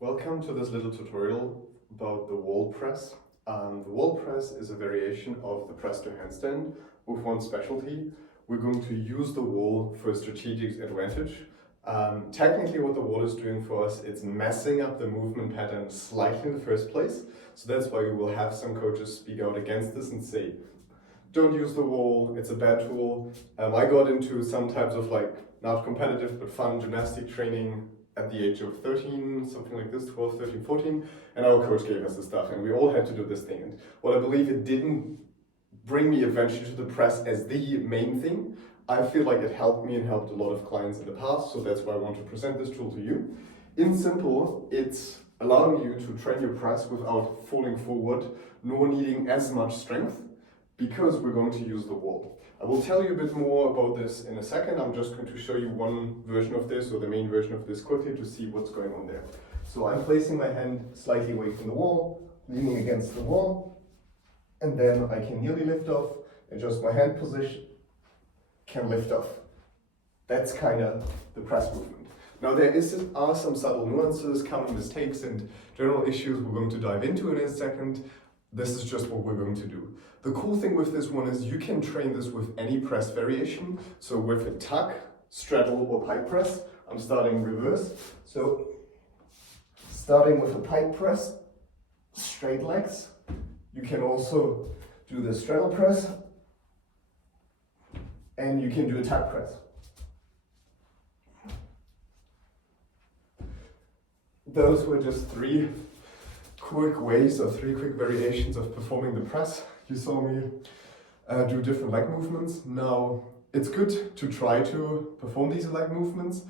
Welcome to this little tutorial about the wall press. The wall press is a variation of the press to handstand with one specialty. We're going to use the wall for a strategic advantage. Technically what the wall is doing for us, it's messing up the movement pattern slightly in the first place. So that's why we will have some coaches speak out against this and say, don't use the wall, it's a bad tool. I got into some types of not competitive but fun gymnastic training at the age of 13, something like this, 12, 13, 14, and our coach gave us the stuff and we all had to do this thing. And what I believe it didn't bring me eventually to the press as the main thing, I feel like it helped me and helped a lot of clients in the past, so that's why I want to present this tool to you. In simple, it's allowing you to train your press without falling forward, nor needing as much strength, because we're going to use the wall. I will tell you a bit more about this in a second. I'm just going to show you one version of this, or the main version of this quickly, to see what's going on there. So I'm placing my hand slightly away from the wall, leaning against the wall, and then I can nearly lift off, adjust my hand position, can lift off. That's kind of the press movement. Now there are some subtle nuances, common mistakes and general issues we're going to dive into in a second. This is just what we're going to do. The cool thing with this one is you can train this with any press variation. So with a tuck, straddle or pike press, I'm starting reverse. So starting with a pike press, straight legs. You can also do the straddle press and you can do a tuck press. Those were just three quick variations of performing the press. You saw me do different leg movements. Now, it's good to try to perform these leg movements.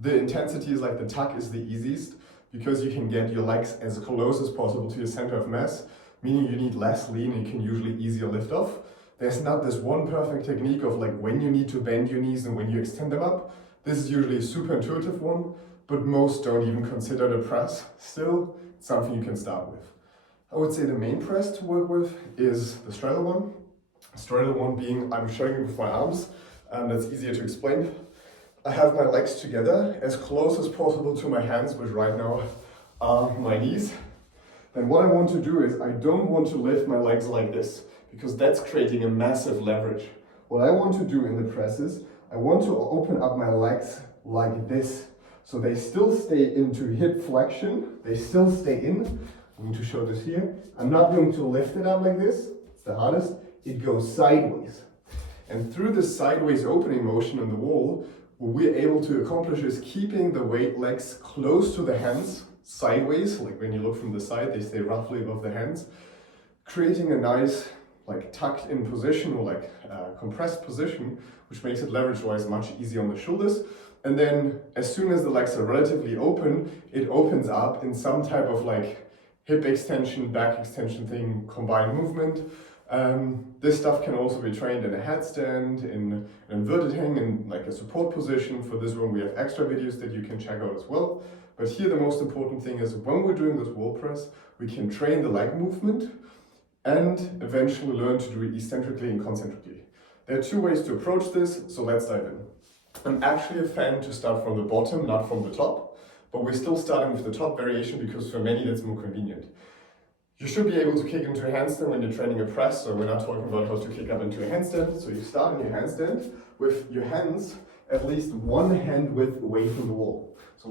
The intensity is like the tuck is the easiest because you can get your legs as close as possible to your center of mass, meaning you need less lean and you can usually easier lift off. There's not this one perfect technique of when you need to bend your knees and when you extend them up. This is usually a super intuitive one, but most don't even consider the press. Still, it's something you can start with. I would say the main press to work with is the straddle one. Straddle one being, I'm showing you with my arms, that's easier to explain. I have my legs together as close as possible to my hands, which right now are my knees. Then what I want to do is I don't want to lift my legs like this because that's creating a massive leverage. What I want to do in the press is I want to open up my legs like this. So they still stay into hip flexion, they still stay in. I'm going to show this here. I'm not going to lift it up like this, it's the hardest. It goes sideways. And through this sideways opening motion on the wall, what we're able to accomplish is keeping the weight legs close to the hands, sideways, like when you look from the side, they stay roughly above the hands, creating a nice tucked in position or compressed position, which makes it leverage-wise much easier on the shoulders. And then as soon as the legs are relatively open, it opens up in some type of hip extension, back extension thing, combined movement. This stuff can also be trained in a headstand, in an inverted hang, in a support position. For this one we have extra videos that you can check out as well. But here the most important thing is when we're doing this wall press, we can train the leg movement and eventually learn to do it eccentrically and concentrically. There are two ways to approach this, so let's dive in. I'm actually a fan to start from the bottom, not from the top, but we're still starting with the top variation because for many that's more convenient. You should be able to kick into a handstand when you're training a press, so we're not talking about how to kick up into a handstand. So you start in your handstand with your hands at least one hand width away from the wall. So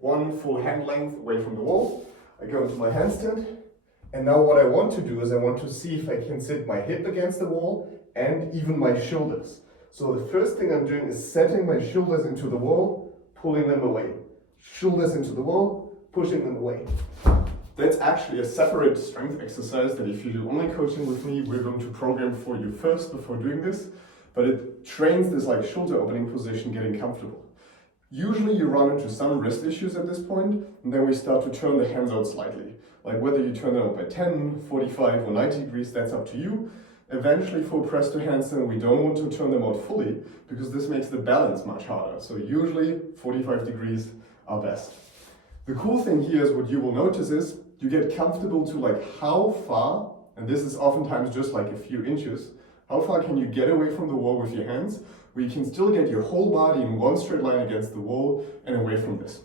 one full hand length away from the wall. I go into my handstand, and now what I want to do is I want to see if I can sit my hip against the wall and even my shoulders. So the first thing I'm doing is setting my shoulders into the wall, pulling them away. Shoulders into the wall, pushing them away. That's actually a separate strength exercise that if you do only coaching with me, we're going to program for you first before doing this. But it trains this shoulder opening position, getting comfortable. Usually you run into some wrist issues at this point, and then we start to turn the hands out slightly. Whether you turn it out by 10, 45 or 90 degrees, that's up to you. Eventually for press to handstand, we don't want to turn them out fully because this makes the balance much harder. So usually 45 degrees are best. The cool thing here is what you will notice is you get comfortable to how far, and this is oftentimes just a few inches, how far can you get away from the wall with your hands where you can still get your whole body in one straight line against the wall and away from this.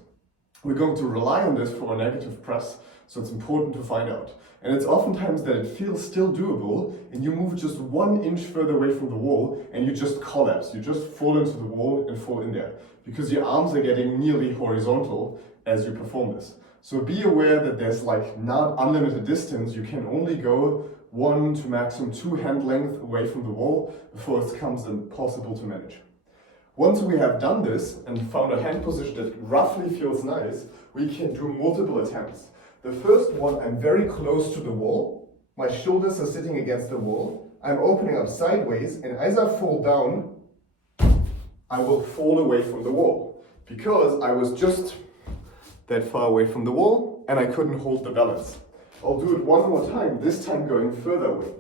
we're going to rely on this for a negative press, so it's important to find out. And it's oftentimes that it feels still doable, and you move just 1 inch further away from the wall, and you just collapse. You just fall into the wall and fall in there, because your arms are getting nearly horizontal as you perform this. So be aware that there's like not unlimited distance. You can only go 1 to maximum 2 hand length away from the wall before it becomes impossible to manage. Once we have done this and found a hand position that roughly feels nice, we can do multiple attempts. The first one, I'm very close to the wall. My shoulders are sitting against the wall. I'm opening up sideways, and as I fall down, I will fall away from the wall because I was just that far away from the wall and I couldn't hold the balance. I'll do it one more time, this time going further away.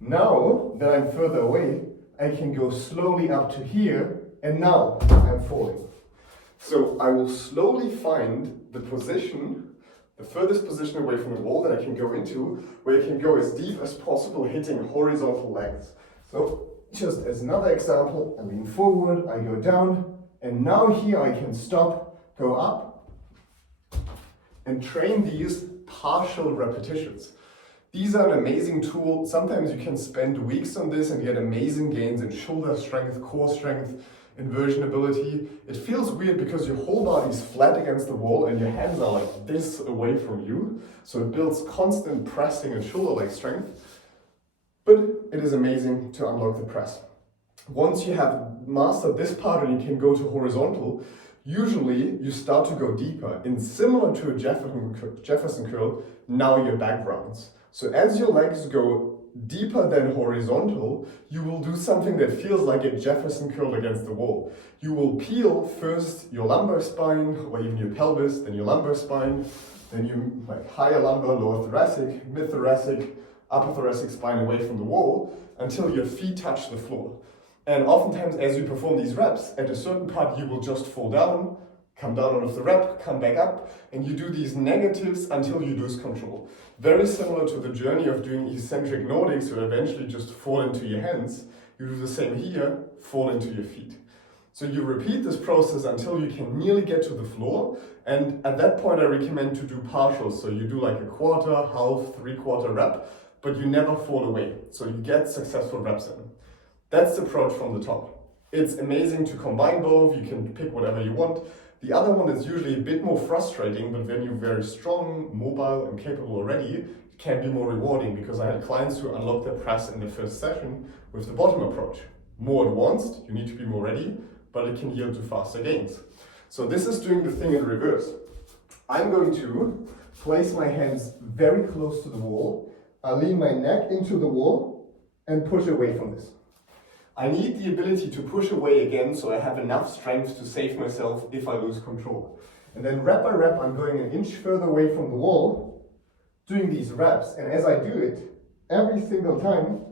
Now that I'm further away, I can go slowly up to here, and now I'm falling. So I will slowly find the position, the furthest position away from the wall that I can go into, where I can go as deep as possible, hitting horizontal legs. So just as another example, I lean forward, I go down, and now here I can stop, go up, and train these partial repetitions. These are an amazing tool. Sometimes you can spend weeks on this and get amazing gains in shoulder strength, core strength, inversion ability. It feels weird because your whole body is flat against the wall and your hands are like this away from you. So it builds constant pressing and shoulder leg strength. But it is amazing to unlock the press. Once you have mastered this part and you can go to horizontal, usually you start to go deeper. And similar to a Jefferson curl, now your back rounds. So as your legs go deeper than horizontal, you will do something that feels like a Jefferson curl against the wall. You will peel first your lumbar spine, or even your pelvis, then your lumbar spine, then you like higher lumbar, lower thoracic, mid-thoracic, upper thoracic spine away from the wall until your feet touch the floor. And oftentimes as you perform these reps, at a certain part you will just fall down, come down out of the rep, come back up, and you do these negatives until you lose control. Very similar to the journey of doing eccentric Nordics, you eventually just fall into your hands. You do the same here, fall into your feet. So you repeat this process until you can nearly get to the floor, and at that point I recommend to do partials. So you do like a quarter, half, 3/4 rep, but you never fall away. So you get successful reps in. That's the approach from the top. It's amazing to combine both, you can pick whatever you want. The other one is usually a bit more frustrating, but when you're very strong, mobile, and capable already, it can be more rewarding because I had clients who unlocked their press in the first session with the bottom approach. More advanced, you need to be more ready, but it can yield to faster gains. So this is doing the thing in reverse. I'm going to place my hands very close to the wall. I lean my neck into the wall and push away from this. I need the ability to push away again so I have enough strength to save myself if I lose control. And then rep by rep, I'm going 1 inch further away from the wall, doing these reps. And as I do it, every single time,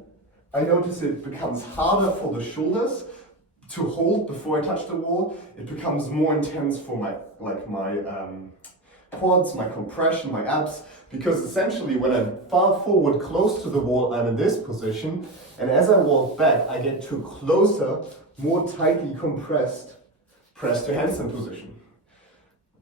I notice it becomes harder for the shoulders to hold before I touch the wall. It becomes more intense for my quads, my compression, my abs, because essentially when I'm far forward close to the wall, I'm in this position, and as I walk back, I get to a closer, more tightly compressed press to handstand position.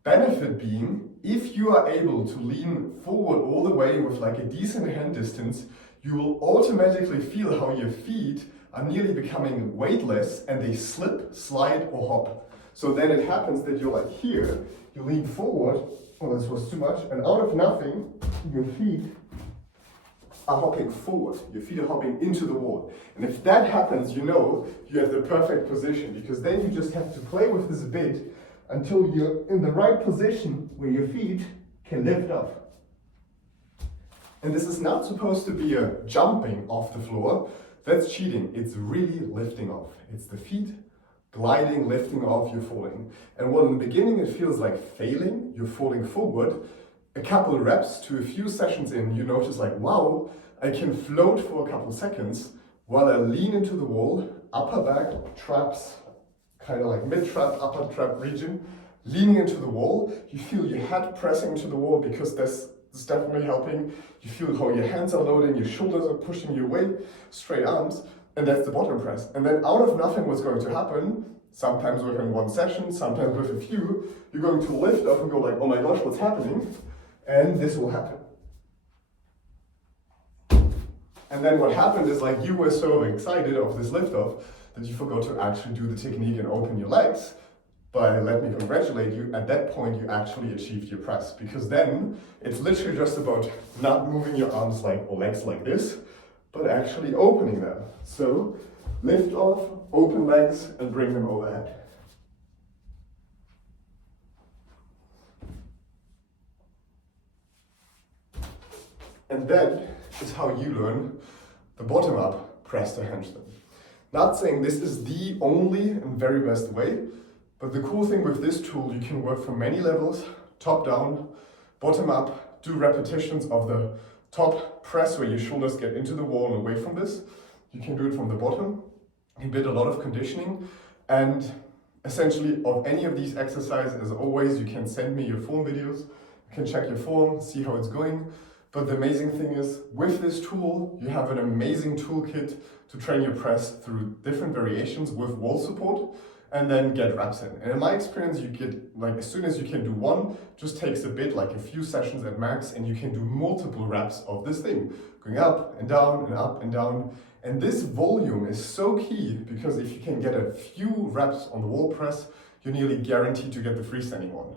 Benefit being, if you are able to lean forward all the way with like a decent hand distance, you will automatically feel how your feet are nearly becoming weightless and they slip, slide, or hop. So then it happens that you're like here, you lean forward, oh, this was too much, and out of nothing, your feet are hopping forward. Your feet are hopping into the wall. And if that happens, you know you have the perfect position, because then you just have to play with this a bit until you're in the right position where your feet can lift off. And this is not supposed to be a jumping off the floor. That's cheating. It's really lifting off. It's the feet gliding, lifting off, you're falling. And while in the beginning it feels like failing, you're falling forward, a couple of reps to a few sessions in, you notice like, wow, I can float for a couple seconds while I lean into the wall, upper back, traps, kind of like mid-trap, upper trap region, leaning into the wall. You feel your head pressing into the wall because that's definitely helping. You feel how your hands are loading, your shoulders are pushing your weight, straight arms. And that's the bottom press. And then out of nothing, what's going to happen, sometimes within one session, sometimes with a few, you're going to lift off and go like, oh my gosh, what's happening? And this will happen. And then what happened is like you were so excited of this lift off that you forgot to actually do the technique and open your legs. But let me congratulate you, at that point you actually achieved your press, because then it's literally just about not moving your arms like or legs like this, but actually opening them. So lift off, open legs and bring them overhead. And that is how you learn the bottom-up press to handstand. Not saying this is the only and very best way, but the cool thing with this tool, you can work from many levels, top down, bottom up, do repetitions of the top press where your shoulders get into the wall and away from this. You can do it from the bottom. You build a lot of conditioning, and essentially of any of these exercises, as always, you can send me your form videos. You can check your form, see how it's going. But the amazing thing is, with this tool, you have an amazing toolkit to train your press through different variations with wall support, and then get reps in. And in my experience, you get, like, as soon as you can do one, just takes a bit, like a few sessions at max, and you can do multiple reps of this thing, going up and down and up and down. And this volume is so key, because if you can get a few reps on the wall press, you're nearly guaranteed to get the freestanding one.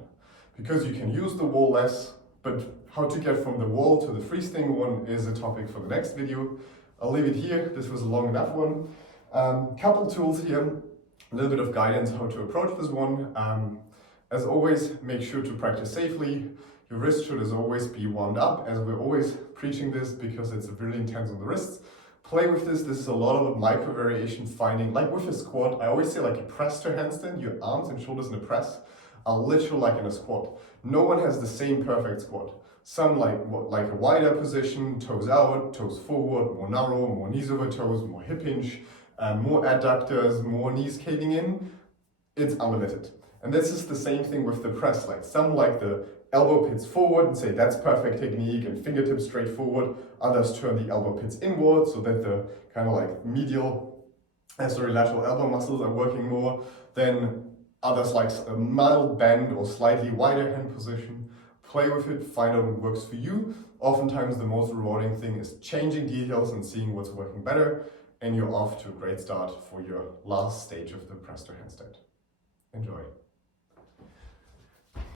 Because you can use the wall less, but how to get from the wall to the freestanding one is a topic for the next video. I'll leave it here. This was a long enough one. Couple tools here. A little bit of guidance how to approach this one. As always, make sure to practice safely. Your wrist should as always be wound up, as we're always preaching this, because it's really intense on the wrists. Play with this. This is a lot of micro variation finding, like with a squat. I always say like a press to handstand, your arms and shoulders in a press are literally like in a squat. No one has the same perfect squat. Some like a wider position, toes out, toes forward, more narrow, more knees over toes, more hip hinge, more adductors, more knees caving in. It's unlimited. And this is the same thing with the press. Like some like the elbow pits forward and say that's perfect technique and fingertips straight forward. Others turn the elbow pits inward so that the kind of like lateral elbow muscles are working more. Then others like a mild bend or slightly wider hand position. Play with it, find out what works for you. Oftentimes the most rewarding thing is changing details and seeing what's working better, and you're off to a great start for your last stage of the press to handstand. Enjoy.